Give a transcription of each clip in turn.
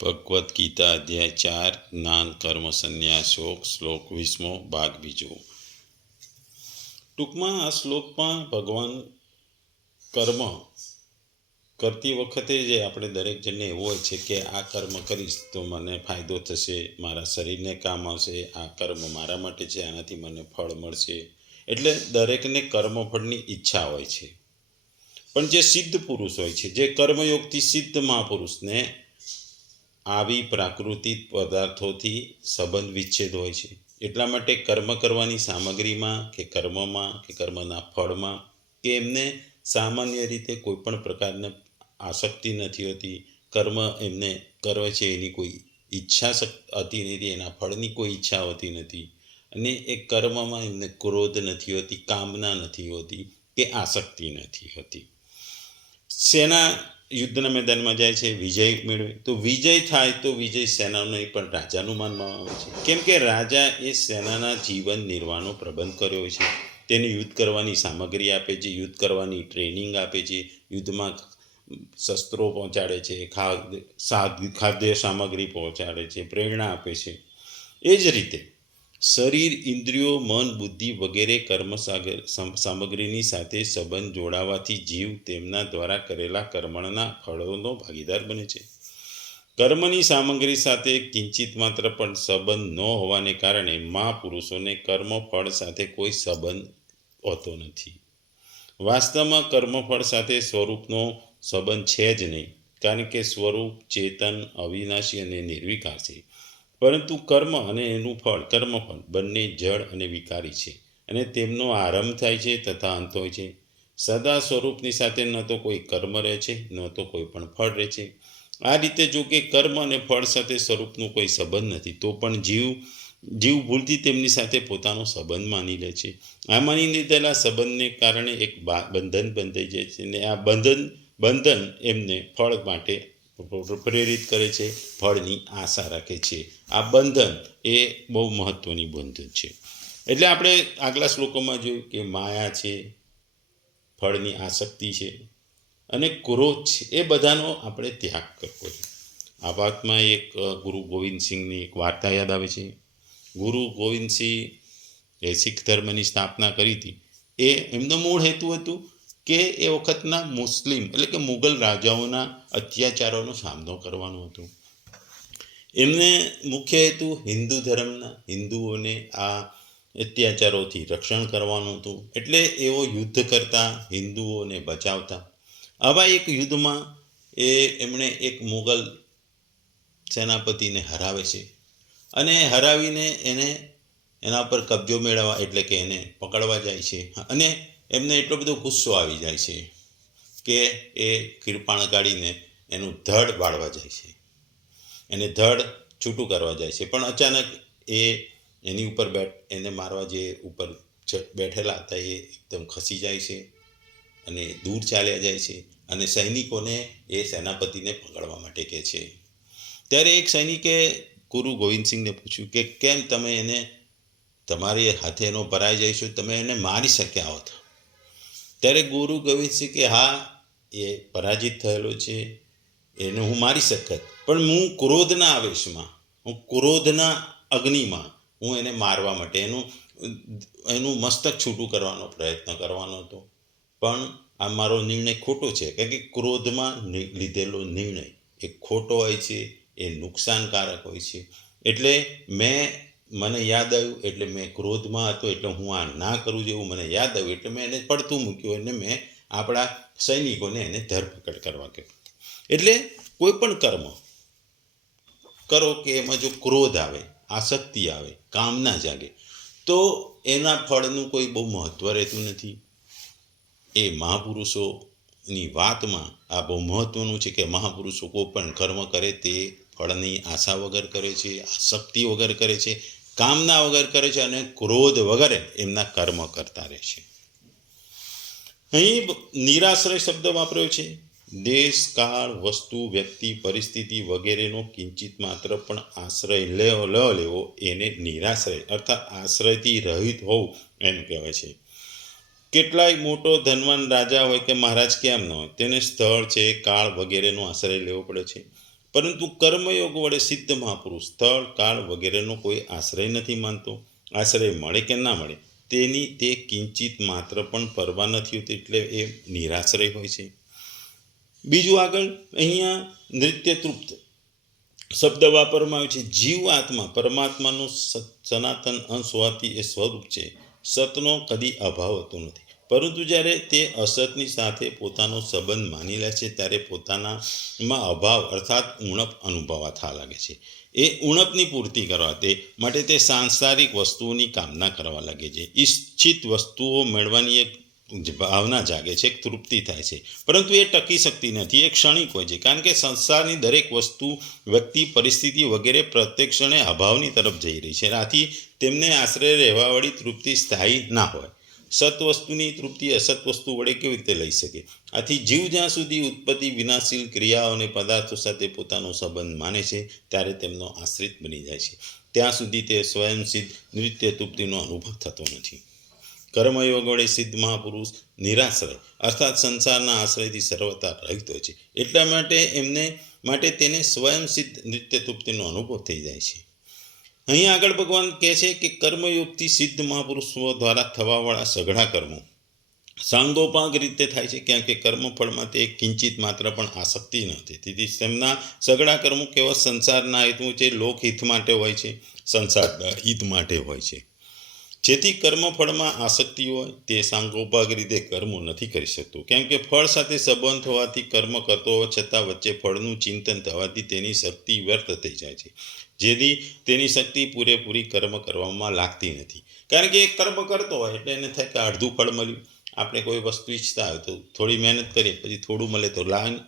ભગવદ્ ગીતા અધ્યાય ચાર, જ્ઞાન, કર્મ, સંન્યાસ યોગ શ્લોક, વીસમો ભાગ બીજો. ટૂંકમાં આ શ્લોકમાં ભગવાન કર્મ કરતી વખતે જે આપણે દરેક જણને એવું હોય છે કે આ કર્મ કરીશ તો મને ફાયદો થશે, મારા શરીરને કામ આવશે, આ કર્મ મારા માટે છે, આનાથી મને ફળ મળશે. એટલે દરેકને કર્મફળની ઈચ્છા હોય છે. પણ જે સિદ્ધ પુરુષ હોય છે, જે કર્મયોગથી સિદ્ધ મહાપુરુષને આવી પ્રાકૃતિક પદાર્થોથી સંબંધ વિચ્છેદ હોય છે. એટલા માટે કર્મ કરવાની સામગ્રીમાં કે કર્મમાં કે કર્મના ફળમાં કે એમને સામાન્ય રીતે કોઈ પણ પ્રકારની આસક્તિ નથી હોતી. કર્મ એમને કરે છે એની કોઈ ઈચ્છા હતી નથી, એના ફળની કોઈ ઈચ્છા હોતી નથી. અને એ કર્મમાં એમને ક્રોધ નથી હોતી, કામના નથી હોતી કે આસક્તિ નથી હોતી. સેના યુદ્ધના મેદાનમાં જાય છે, વિજય મેળવે. તો વિજય થાય તો વિજય સેનાનો પણ રાજાનું માનવામાં આવે છે. કેમ કે રાજા એ સેનાના જીવન નિર્વાહનો પ્રબંધ કર્યો છે. તેને યુદ્ધ કરવાની સામગ્રી આપે છે, યુદ્ધ કરવાની ટ્રેનિંગ આપે છે, યુદ્ધમાં શસ્ત્રો પહોંચાડે છે ખાદ્ય સામગ્રી પહોંચાડે છે, પ્રેરણા આપે છે. એ જ રીતે શરીર, ઇન્દ્રિયો, મન, બુદ્ધિ વગેરે કર્મ સામગ્રીની સાથે સંબંધ જોડાવાથી જીવ તેમના દ્વારા કરેલા કર્મના ફળોનો ભાગીદાર બને છે. કર્મની સામગ્રી સાથે કિંચિત માત્ર પણ સંબંધ ન હોવાને કારણે મહાપુરુષોને કર્મ ફળ સાથે કોઈ સંબંધ હોતો નથી. વાસ્તવમાં કર્મફળ સાથે સ્વરૂપનો સંબંધ છે જ નહીં, કારણ કે સ્વરૂપ, ચેતન, અવિનાશી અને નિર્વિકાર છે. પરંતુ કર્મ અને એનું ફળ, કર્મફળ બંને જળ અને વિકારી છે અને તેમનો આરંભ થાય છે તથા અંત હોય છે. સદા સ્વરૂપની સાથે ન તો કોઈ કર્મ રહે છે, ન તો કોઈ પણ ફળ રહે છે. આ રીતે જો કે કર્મ અને ફળ સાથે સ્વરૂપનો કોઈ સંબંધ નથી, તો પણ જીવ જીવ ભૂલથી તેમની સાથે પોતાનો સંબંધ માની લે છે. આ માની લીધેલા સંબંધને કારણે એક બંધન બંધાઈ જાય છે અને આ બંધન બંધન એમને ફળ માટે પ્રેરિત કરે છે, ફળની આશા રાખે છે. આ બંધન એ બહુ મહત્ત્વની બંધન છે. એટલે આપણે આગલા શ્લોકોમાં જોયું કે માયા છે, ફળની આસક્તિ છે અને ક્રોધ છે. એ બધાનો આપણે ત્યાગ કરવો છે. આ વાતમાં એક ગુરુ ગોવિંદસિંહની એક વાર્તા યાદ આવે છે. ગુરુ ગોવિંદસિંહ એ શીખ ધર્મની સ્થાપના કરી હતી. એ એમનો મૂળ હેતુ હતું કે એ વખતના મુસ્લિમ એટલે કે મુગલ રાજાઓના અત્યાચારોનો સામનો કરવાનો હતો. એમને મુખ્ય હેતુ હિન્દુ ધર્મના હિન્દુઓને આ અત્યાચારોથી રક્ષણ કરવાનું હતું. એટલે એઓ યુદ્ધ કરતા, હિન્દુઓને બચાવતા. આવા એક યુદ્ધમાં એ એમણે એક મુગલ સેનાપતિને હરાવે છે. અને હરાવીને એને એના પર કબજો મેળવવા એટલે કે એને પકડવા જાય છે. અને એમને એટલો બધો ગુસ્સો આવી જાય છે કે એ કિરપાણ કાઢીને એનું ધડ વાળવા જાય છે. એને ધડ છૂટું કરવા જાય છે. પણ અચાનક એ એની ઉપર બેઠ, એને મારવા જે ઉપર બેઠેલા હતા એ એકદમ ખસી જાય છે અને દૂર ચાલ્યા જાય છે અને સૈનિકોને એ સેનાપતિને પકડવા માટે કહે છે. ત્યારે એક સૈનિકે ગુરુ ગોવિંદસિંહને પૂછ્યું કે કેમ તમે એને તમારી હાથે એનો ભરાઈ જઈશું તમે એને મારી શક્યા હોત? ત્યારે ગુરુ છે કે, હા, એ પરાજિત થયેલો છે, એને હું મારી શકત. પણ હું ક્રોધના આવેશમાં, હું ક્રોધના અગ્નિમાં, હું એને મારવા માટે, એનું એનું મસ્તક છૂટું કરવાનો પ્રયત્ન કરવાનો હતો. પણ આ મારો નિર્ણય ખોટો છે, કારણ કે ક્રોધમાં લીધેલો નિર્ણય એ ખોટો હોય છે, એ નુકસાનકારક હોય છે. એટલે મેં મને યાદ આવ્યું એટલે મેં ક્રોધમાં હતો એટલે હું આ ના કરું જેવું મને યાદ આવ્યું એટલે મેં એને પડતું મૂક્યું અને મેં આપણા સૈનિકોને એને ધરપકડ કરવા કહ્યું. એટલે કોઈ પણ કર્મ, કરો કે એમાં જો ક્રોધ આવે, આસક્તિ આવે કામના જાગે, તો એના ફળનું કોઈ બહુ મહત્ત્વ રહેતું નથી. એ મહાપુરુષોની વાતમાં આ બહુ મહત્ત્વનું છે કે મહાપુરુષો કોઈ પણ કર્મ કરે તે ફળની આશા વગર કરે છે, આસક્તિ વગર કરે છે કામના વગર કરે છે અને ક્રોધ વગર એમના કર્મ કરતા રહે છે. અહીં નિરાશ્રય શબ્દ વાપર્યો છે. દેશ, કાળ, વસ્તુ, વ્યક્તિ, પરિસ્થિતિ વગેરેનો કિંચિત માત્ર પણ આશ્રય લેવો લ, લેવો એને નિરાશ્રય અર્થાત આશ્રયથી રહિત હોવું એમ કહેવાય છે. કેટલાય મોટો ધનવાન રાજા હોય કે મહારાજ કેમ ન હોય, તેને સ્થળ છે, કાળ વગેરેનો આશ્રય લેવો પડે છે. પરંતુ કર્મયોગ વડે સિદ્ધ મહાપુરુષ સ્થળ, કાળ વગેરેનો કોઈ આશ્રય નથી માનતો. આશ્રય મળે કે ના મળે, તેની તે કિંચિત માત્ર પણ પરવા નથી હોતી એટલે એ નિરાશ્રય હોય છે. બીજું આગળ, અહીંયા નૃત્ય તૃપ્ત શબ્દ વાપરવામાં આવ્યો છે. જીવ આત્મા, પરમાત્માનો સનાતન અંશ હોવાથી એ સ્વરૂપ છે. સતનો કદી અભાવ હોતો નથી. પરંતુ જ્યારે તે અસતની સાથે પોતાનો સંબંધ માની લે છે, ત્યારે પોતાનામાં અભાવ અર્થાત ઉણપ અનુભવા થવા લાગે છે. એ ઉણપની પૂર્તિ કરવા તે માટે તે સાંસારિક વસ્તુઓની કામના કરવા લાગે છે. ઈચ્છિત વસ્તુઓ મેળવવાની એક ભાવના જાગે છે, એક તૃપ્તિ થાય છે. પરંતુ એ ટકી શકતી નથી, એ ક્ષણિક હોય છે. કારણ કે સંસારની દરેક વસ્તુ, વ્યક્તિ, પરિસ્થિતિ વગેરે પ્રત્યેક ક્ષણે અભાવની તરફ જઈ રહી છે. આથી તેમને આશરે રહેવાવાળી તૃપ્તિ સ્થાયી ના હોય. સત વસ્તુની તૃપ્તિ અસત વસ્તુ વડે કેવી રીતે લઈ શકે? આથી જીવ જ્યાં સુધી ઉત્પત્તિ વિનાશીલ ક્રિયાઓ અને પદાર્થો સાથે પોતાનો સંબંધ માને છે, ત્યારે તેમનો આશ્રિત બની જાય છે. ત્યાં સુધી તે સ્વયંસિદ્ધ નૃત્ય તૃપ્તિનો અનુભવ થતો નથી. કર્મયોગ વડે સિદ્ધ મહાપુરુષ નિરાશ્રય અર્થાત સંસારના આશ્રયથી સર્વતા રહિત હોય છે. એટલા માટે એમને, માટે તેને સ્વયંસિદ્ધ નૃત્ય તૃપ્તિનો અનુભવ થઈ જાય છે. અહીં આગળ ભગવાન કહે છે કે કર્મયોગથી સિદ્ધ મહાપુરુષો દ્વારા થવાવાળા સઘળા કર્મો. સાંગોપાંગ રીતે થાય છે, કારણ કે કર્મફળમાં તે કિંચિત માત્ર પણ આસક્તિ નથી. તેથી તેમના સઘળા કર્મો કેવા સંસારના હિત છે લોકહિત માટે હોય છે સંસારના હિત માટે હોય છે. જેથી કર્મફળમાં આસક્તિ હોય, તે સાંગોપાંગ રીતે કર્મો નથી કરી શકતો. કેમ કે ફળ સાથે સંબંધ હોવાથી કર્મ કરતો હોવા છતાં વચ્ચે ફળનું ચિંતન થવાથી તેની શક્તિ વ્યર્થ થઈ જાય છે. જેથી તેની શક્તિ પૂરેપૂરી કર્મ કરવામાં લાગતી નથી. કારણ કે એ કર્મ કરતો હોય એટલે એને થાય કે અડધું ફળ મળ્યું. આપણે કોઈ વસ્તુ ઈચ્છતા હોય તો થોડી મહેનત કરીએ, પછી થોડું મળે તો લાન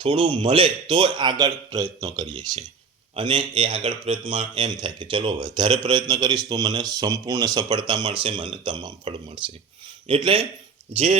થોડું મળે તો આગળ પ્રયત્નો કરીએ છીએ. અને એ આગળ પ્રયત્નમાં એમ થાય કે ચલો, વધારે પ્રયત્ન કરીશ તો મને સંપૂર્ણ સફળતા મળશે, મને તમામ ફળ મળશે. એટલે જે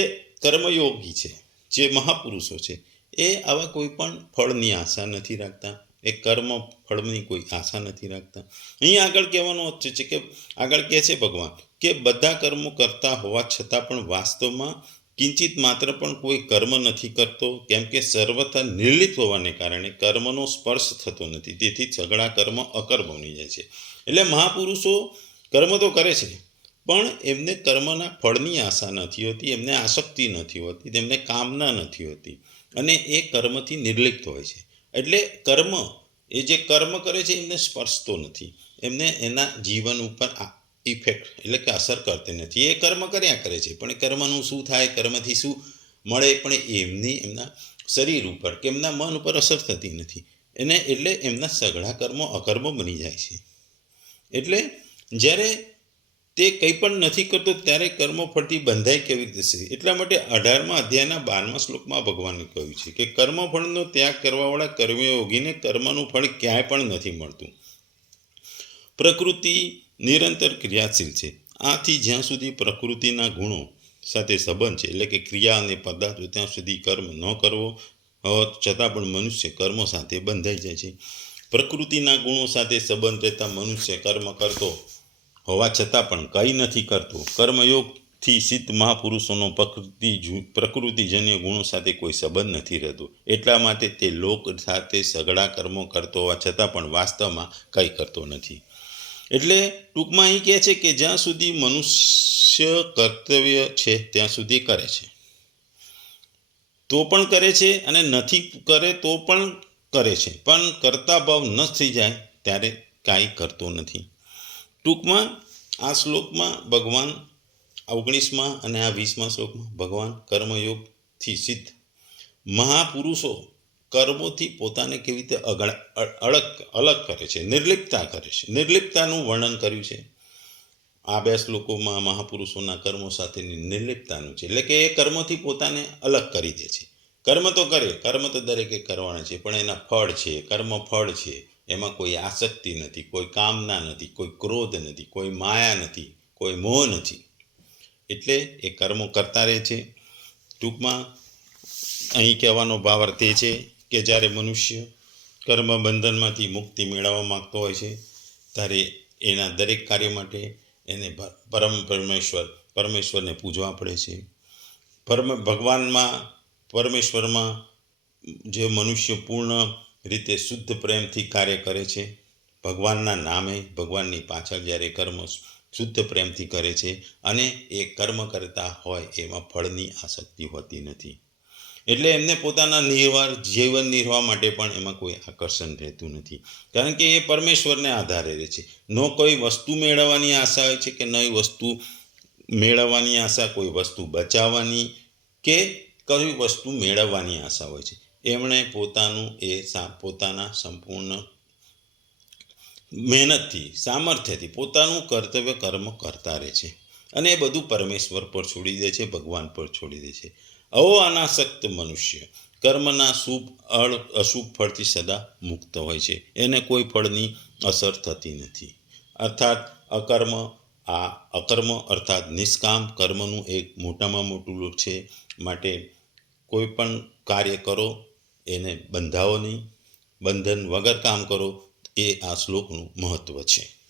કર્મયોગી છે, જે મહાપુરુષો છે, એ આવા કોઈ પણ ફળની આશા નથી રાખતા. એ કર્મ ફળની કોઈ આશા નથી રાખતા. અહીં આગળ કહેવાનો અર્થ છે કે, આગળ કહે છે ભગવાન કે બધા કર્મો કરતા હોવા છતાં પણ વાસ્તવમાં કિંચિત માત્ર પણ કોઈ કર્મ નથી કરતો, કેમ કે સર્વથા નિર્લિપ્ત હોવાને કારણે કર્મનો સ્પર્શ થતો નથી. તેથી સઘળા કર્મ અકર્મ બની જાય છે. એટલે મહાપુરુષો કર્મ તો કરે છે, પણ એમને કર્મના ફળની આશા નથી હોતી, એમને આસક્તિ નથી હોતી, તેમને કામના નથી હોતી. અને એ કર્મથી નિર્લિપ્ત હોય છે. એટલે કર્મ, એ જે કર્મ કરે છે, એમને સ્પર્શતો નથી. એમને એના જીવન ઉપર ઇફેક્ટ એટલે કે અસર કરતી નથી. એ કર્મ કર્યા કરે છે. પણ કર્મનું શું થાય? કર્મથી શું મળે? પણ એમની, એમના શરીર ઉપર કે એમના મન ઉપર અસર થતી નથી. એને એટલે એમના સઘળા કર્મો અકર્મ બની જાય છે. એટલે જ્યારે તે કંઈ પણ નથી કરતો ત્યારે કર્મ ફળથી બંધાય કેવી રીતે છે? એટલા માટે અઢારમા અધ્યાયના બારમા શ્લોકમાં ભગવાને કહ્યું છે કે કર્મફળનો ત્યાગ કરવાવાળા કર્મયોગીને કર્મનું ફળ ક્યાંય પણ નથી મળતું. પ્રકૃતિ નિરંતર ક્રિયાશીલ છે. આથી જ્યાં સુધી પ્રકૃતિના ગુણો સાથે સંબંધ છે, એટલે કે ક્રિયા અને પદાર્થો, ત્યાં સુધી કર્મ ન કરવો છતાં પણ મનુષ્ય કર્મો સાથે બંધાઈ જાય છે. પ્રકૃતિના ગુણો સાથે સંબંધ રહેતા મનુષ્ય કર્મ કરતો હોવા છતાં પણ કંઈ નથી કરતું. કર્મયોગથી સિદ્ધ મહાપુરુષોનો પ્રકૃતિ પ્રકૃતિજન્ય ગુણો સાથે કોઈ સંબંધ નથી રહેતો. એટલા માટે તે લોક સાથે સઘળા કર્મો કરતો હોવા છતાં પણ વાસ્તવમાં કંઈ કરતો નથી. એટલે ટૂંકમાં એ કહે છે કે જ્યાં સુધી મનુષ્ય કર્તવ્ય છે, ત્યાં સુધી કરે છે. તો પણ કરે છે અને નથી કરે તો પણ કરે છે. પણ કરતા ભાવ ન થઈ જાય, ત્યારે કાંઈ કરતો નથી. ટૂંકમાં આ શ્લોકમાં ભગવાન ઓગણીસમાં અને આ વીસમાં શ્લોકમાં ભગવાન કર્મયોગથી સિદ્ધ મહાપુરુષો કર્મોથી પોતાને કેવી રીતે અગળ અળગ, અલગ કરે છે નિર્લિપ્તા કરે છે. નિર્લિપ્તાનું વર્ણન કર્યું છે. આ બે શ્લોકોમાં મહાપુરુષોના કર્મો સાથેની નિર્લિપ્તાનું છે. એટલે કે એ કર્મોથી પોતાને અલગ કરી દે છે. કર્મ તો કરે, કર્મ તો દરેકે કરવાના છે, પણ એના ફળ છે, કર્મ ફળ છે. એમાં કોઈ આસક્તિ નથી, કોઈ કામના નથી, કોઈ ક્રોધ નથી, કોઈ માયા નથી, કોઈ મોહ નથી. એટલે એ કર્મો કરતા રહે છે. ટૂંકમાં અહીં કહેવાનો ભાવાર્થ એ છે કે જ્યારે મનુષ્ય કર્મ બંધનમાંથી મુક્તિ મેળવવા માગતો હોય છે, ત્યારે એના દરેક કાર્ય માટે એને પરમ પરમેશ્વર, પરમેશ્વરને પૂજવા પડે છે. પરમ ભગવાનમાં, પરમેશ્વરમાં જે મનુષ્ય પૂર્ણ રીતે શુદ્ધ પ્રેમથી કાર્ય કરે છે. ભગવાનના નામે ભગવાનની પાછળ જ્યારે કર્મ શુદ્ધ પ્રેમથી કરે છે અને એ કર્મ કરતા હોય એમાં ફળની આસક્તિ હોતી નથી. એટલે એમને પોતાના નિર્વાહ જીવન નિર્વાહ માટે પણ એમાં કોઈ આકર્ષણ રહેતું નથી. કારણ કે એ પરમેશ્વરને આધારે રહે છે. ન કોઈ વસ્તુ મેળવવાની આશા હોય છે કે ન વસ્તુ મેળવવાની આશા, કોઈ વસ્તુ બચાવવાની કે કઈ વસ્તુ મેળવવાની આશા હોય છે. એમણે પોતાનું એ પોતાના સંપૂર્ણ મહેનતથી, સામર્થ્યથી પોતાનું કર્તવ્ય કર્મ કરતા રહે છે. અને એ બધું પરમેશ્વર પર છોડી દે છે, ભગવાન પર છોડી દે છે. અવો અનાસક્ત મનુષ્ય, કર્મના શુભ અળ, અશુભ ફળથી સદા મુક્ત હોય છે. એને કોઈ ફળની અસર થતી નથી. અર્થાત, અકર્મ, આ અકર્મ અર્થાત નિષ્કામ કર્મનું એક મોટામાં મોટું છે. માટે કોઈ પણ કાર્ય કરો એને બંધાવો નહીં. બંધન વગર કામ કરો. એ આ શ્લોકનું મહત્ત્વ છે.